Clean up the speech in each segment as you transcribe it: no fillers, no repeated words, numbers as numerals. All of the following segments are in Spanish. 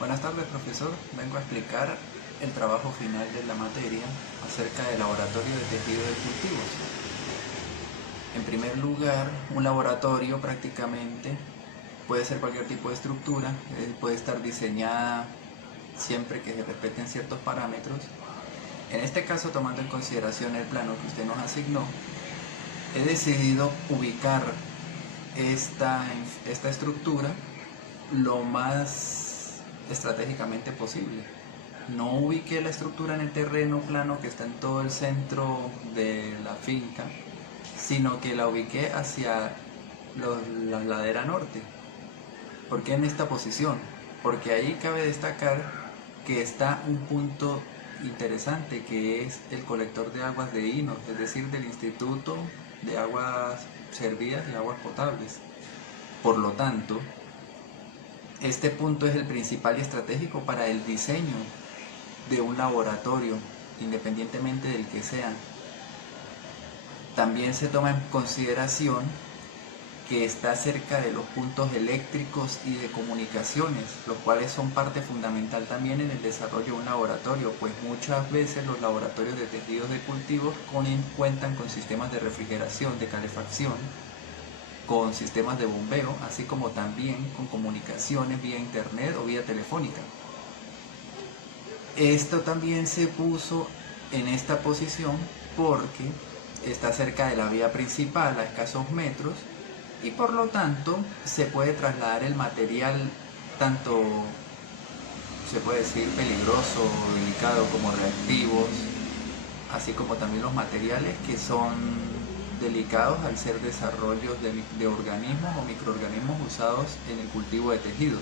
Buenas tardes, profesor. Vengo a explicar el trabajo final de la materia acerca del laboratorio de tejido de cultivos. En primer lugar, un laboratorio prácticamente puede ser cualquier tipo de estructura, puede estar diseñada siempre que se respeten ciertos parámetros. En este caso, tomando en consideración el plano que usted nos asignó, he decidido ubicar esta estructura lo más estratégicamente posible. No ubiqué la estructura en el terreno plano que está en todo el centro de la finca, sino que la ubiqué hacia la ladera norte. ¿Por qué en esta posición? Porque ahí cabe destacar que está un punto interesante, que es el colector de aguas de INO, es decir, del Instituto de Aguas Servidas y Aguas Potables. Por lo tanto, este punto es el principal y estratégico para el diseño de un laboratorio, independientemente del que sea. También se toma en consideración que está cerca de los puntos eléctricos y de comunicaciones, los cuales son parte fundamental también en el desarrollo de un laboratorio, pues muchas veces los laboratorios de tejidos de cultivos cuentan con sistemas de refrigeración, de calefacción, con sistemas de bombeo, así como también con comunicaciones vía internet o vía telefónica. Esto también se puso en esta posición porque está cerca de la vía principal a escasos metros y por lo tanto se puede trasladar el material tanto, se puede decir, peligroso, delicado, como reactivos, así como también los materiales que son delicados al ser desarrollos de organismos o microorganismos usados en el cultivo de tejidos.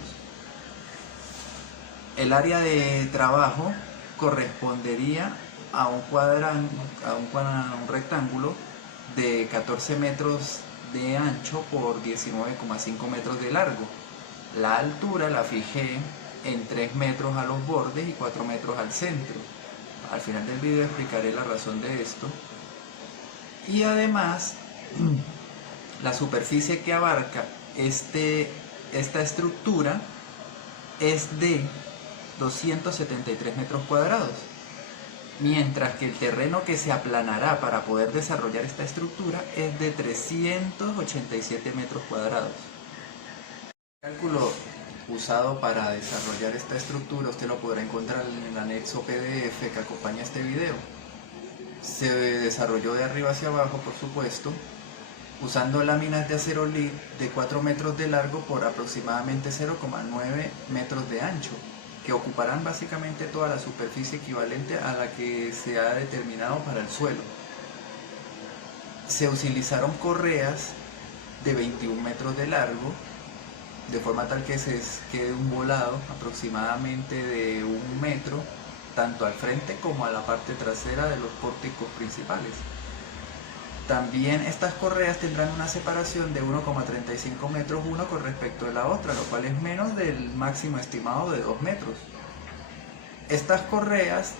El área de trabajo correspondería a un rectángulo de 14 metros de ancho por 19,5 metros de largo. La altura la fijé en 3 metros a los bordes y 4 metros al centro. Al final del video explicaré la razón de esto. Y además, la superficie que abarca esta estructura es de 273 metros cuadrados, mientras que el terreno que se aplanará para poder desarrollar esta estructura es de 387 metros cuadrados. El cálculo usado para desarrollar esta estructura usted lo podrá encontrar en el anexo PDF que acompaña este video. Se desarrolló de arriba hacia abajo, por supuesto, usando láminas de acero LID de 4 metros de largo por aproximadamente 0,9 metros de ancho, que ocuparán básicamente toda la superficie equivalente a la que se ha determinado para el suelo. Se utilizaron correas de 21 metros de largo, de forma tal que se quede un volado aproximadamente de 1 metro, tanto al frente como a la parte trasera de los pórticos principales. También estas correas tendrán una separación de 1,35 metros uno con respecto de la otra, lo cual es menos del máximo estimado de 2 metros. Estas correas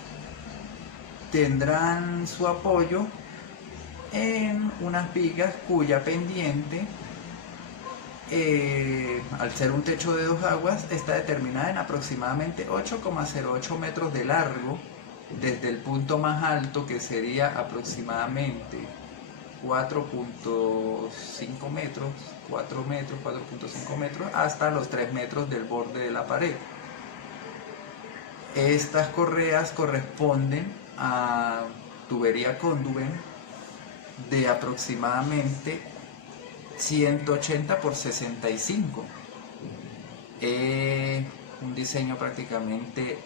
tendrán su apoyo en unas vigas cuya pendiente, al ser un techo de 2 aguas, está determinada en aproximadamente 8,08 metros de largo, desde el punto más alto, que sería aproximadamente 4.5 metros, 4.5 metros, hasta los 3 metros del borde de la pared. Estas correas corresponden a tubería Conduven de aproximadamente 180 por 65. Un diseño prácticamente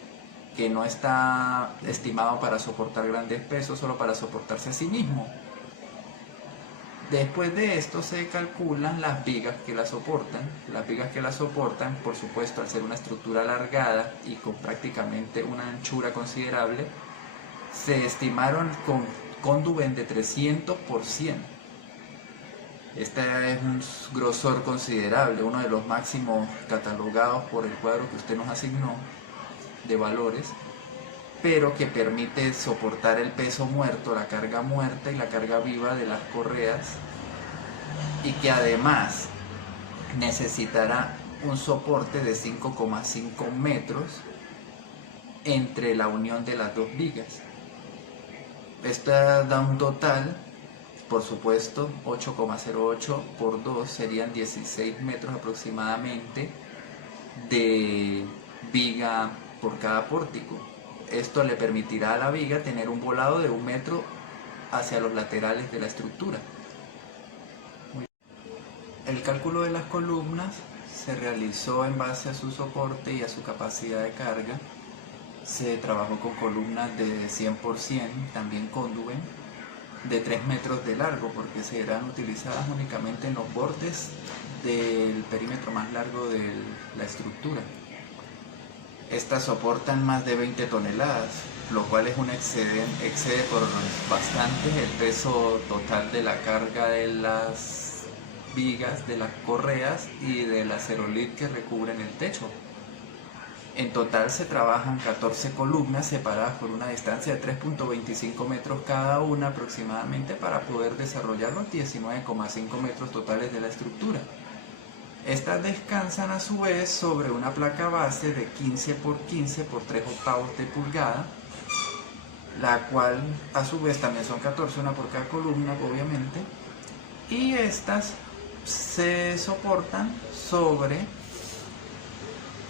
que no está estimado para soportar grandes pesos, solo para soportarse a sí mismo. Después de esto se calculan las vigas que la soportan. Las vigas que la soportan, por supuesto, al ser una estructura alargada y con prácticamente una anchura considerable, se estimaron con Conduven de 300 por 100. Este es un grosor considerable, uno de los máximos catalogados por el cuadro que usted nos asignó de valores, pero que permite soportar el peso muerto, la carga muerta y la carga viva de las correas, y que además necesitará un soporte de 5,5 metros entre la unión de las dos vigas. Esta da un total, por supuesto, 8,08 por 2 serían 16 metros aproximadamente de viga por cada pórtico. Esto le permitirá a la viga tener un volado de 1 metro hacia los laterales de la estructura. El cálculo de las columnas se realizó en base a su soporte y a su capacidad de carga. Se trabajó con columnas de 100%, también Conduven, de 3 metros de largo, porque serán utilizadas únicamente en los bordes del perímetro más largo de la estructura. Estas soportan más de 20 toneladas, lo cual es excede por bastante el peso total de la carga de las vigas, de las correas y del aerolit que recubren el techo. En total se trabajan 14 columnas separadas por una distancia de 3,25 metros cada una aproximadamente para poder desarrollar los 19,5 metros totales de la estructura. Estas descansan a su vez sobre una placa base de 15 por 15 por 3/8 de pulgada, la cual a su vez también son 14, una por cada columna obviamente, y estas se soportan sobre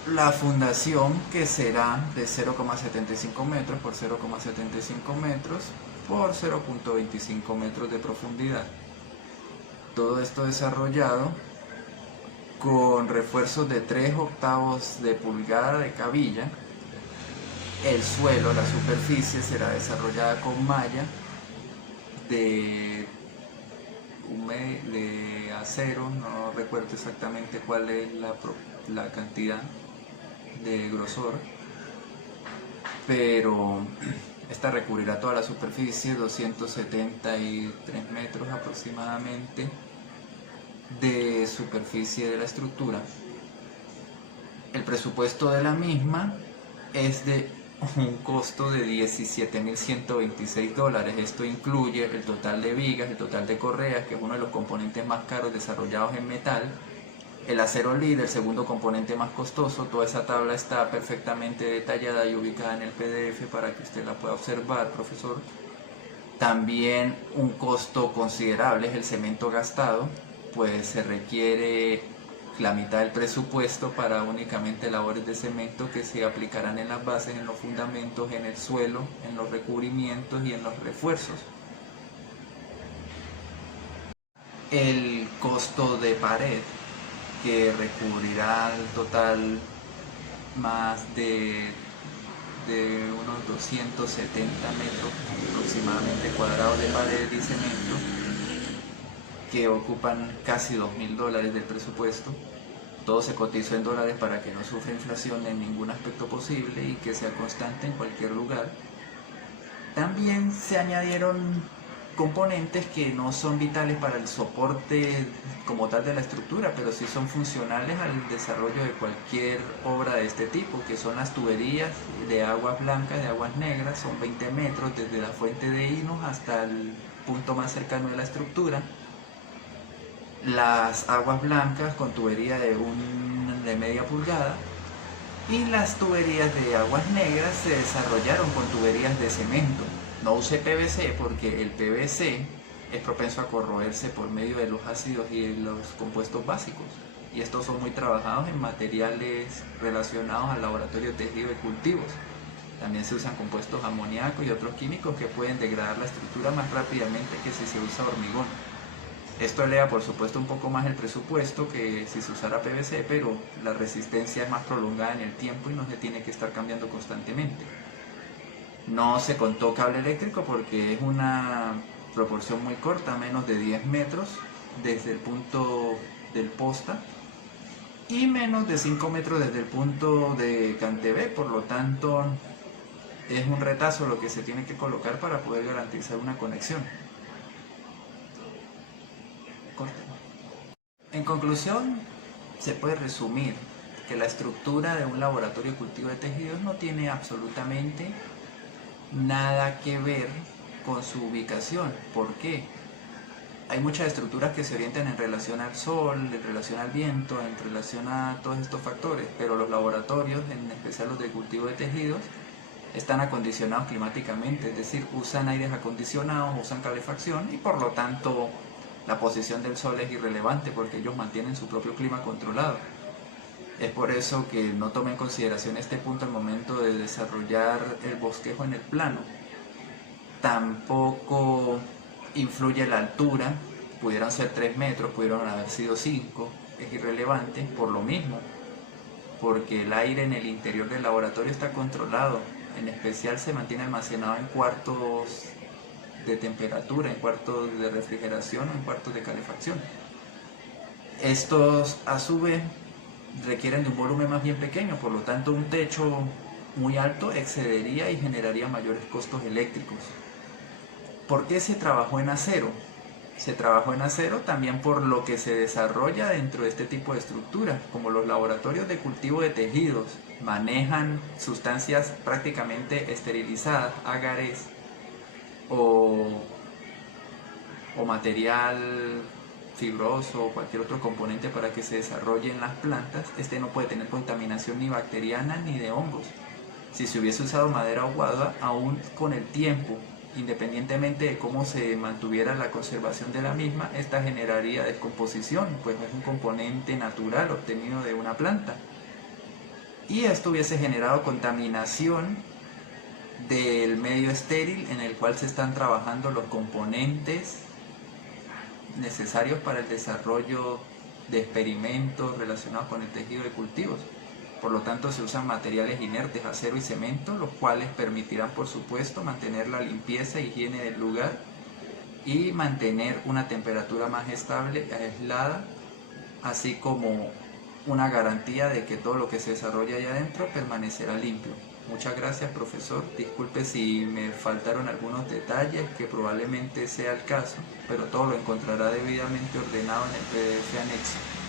la fundación, que será de 0,75 metros por 0,75 metros por 0,25 metros de profundidad. Todo esto desarrollado con refuerzos de 3/8 de pulgada de cabilla. El suelo, la superficie, será desarrollada con malla de acero, no recuerdo exactamente cuál es la cantidad de grosor, pero esta recubrirá toda la superficie, 273 metros aproximadamente de superficie de la estructura. El presupuesto de la misma es de un costo de $17.126. Esto incluye el total de vigas, el total de correas, que es uno de los componentes más caros desarrollados en metal, el aerolit, el segundo componente más costoso. Toda esa tabla está perfectamente detallada y ubicada en el PDF para que usted la pueda observar, profesor. También un costo considerable es el cemento gastado, pues se requiere la mitad del presupuesto para únicamente labores de cemento que se aplicarán en las bases, en los fundamentos, en el suelo, en los recubrimientos y en los refuerzos. El costo de pared, que recubrirá el total más de unos 270 metros aproximadamente cuadrados de pared y cemento, que ocupan casi $2.000 del presupuesto. Todo se cotizó en dólares para que no sufra inflación en ningún aspecto posible y que sea constante en cualquier lugar. También se añadieron componentes que no son vitales para el soporte como tal de la estructura, pero sí son funcionales al desarrollo de cualquier obra de este tipo, que son las tuberías de aguas blancas, de aguas negras. Son 20 metros desde la fuente de Inos hasta el punto más cercano de la estructura. Las aguas blancas con tubería de media pulgada, y las tuberías de aguas negras se desarrollaron con tuberías de cemento. No usé PVC porque el PVC es propenso a corroerse por medio de los ácidos y los compuestos básicos, y estos son muy trabajados en materiales relacionados al laboratorio de tejido de cultivos. También se usan compuestos amoníacos y otros químicos que pueden degradar la estructura más rápidamente que si se usa hormigón. Esto eleva por supuesto un poco más el presupuesto que si se usara PVC, pero la resistencia es más prolongada en el tiempo y no se tiene que estar cambiando constantemente. No se contó cable eléctrico porque es una proporción muy corta, menos de 10 metros desde el punto del posta y menos de 5 metros desde el punto de cantebé, por lo tanto es un retazo lo que se tiene que colocar para poder garantizar una conexión. En conclusión, se puede resumir que la estructura de un laboratorio de cultivo de tejidos no tiene absolutamente nada que ver con su ubicación. ¿Por qué? hay muchas estructuras que se orientan en relación al sol, en relación al viento, en relación a todos estos factores, pero los laboratorios, en especial los de cultivo de tejidos, están acondicionados climáticamente, es decir, usan aires acondicionados, usan calefacción y por lo tanto la posición del sol es irrelevante porque ellos mantienen su propio clima controlado. Es por eso que no toma en consideración este punto al momento de desarrollar el bosquejo en el plano. Tampoco influye la altura, pudieran ser 3 metros, pudieron haber sido 5, es irrelevante por lo mismo, porque el aire en el interior del laboratorio está controlado, en especial se mantiene almacenado en cuartos de temperatura, en cuartos de refrigeración o en cuartos de calefacción. Estos a su vez requieren de un volumen más bien pequeño, por lo tanto un techo muy alto excedería y generaría mayores costos eléctricos. ¿Por qué se trabajó en acero? Se trabajó en acero también por lo que se desarrolla dentro de este tipo de estructuras, como los laboratorios de cultivo de tejidos manejan sustancias prácticamente esterilizadas, agares o material fibroso o cualquier otro componente para que se desarrollen las plantas, este no puede tener contaminación ni bacteriana ni de hongos. Si se hubiese usado madera aguada, aún con el tiempo, independientemente de cómo se mantuviera la conservación de la misma, esta generaría descomposición, pues es un componente natural obtenido de una planta. Y esto hubiese generado contaminación del medio estéril en el cual se están trabajando los componentes necesarios para el desarrollo de experimentos relacionados con el tejido de cultivos. Por lo tanto, se usan materiales inertes, acero y cemento, los cuales permitirán, por supuesto, mantener la limpieza e higiene del lugar y mantener una temperatura más estable, aislada, así como una garantía de que todo lo que se desarrolla allá adentro permanecerá limpio. Muchas gracias, profesor. Disculpe si me faltaron algunos detalles, que probablemente sea el caso, pero todo lo encontrará debidamente ordenado en el PDF anexo.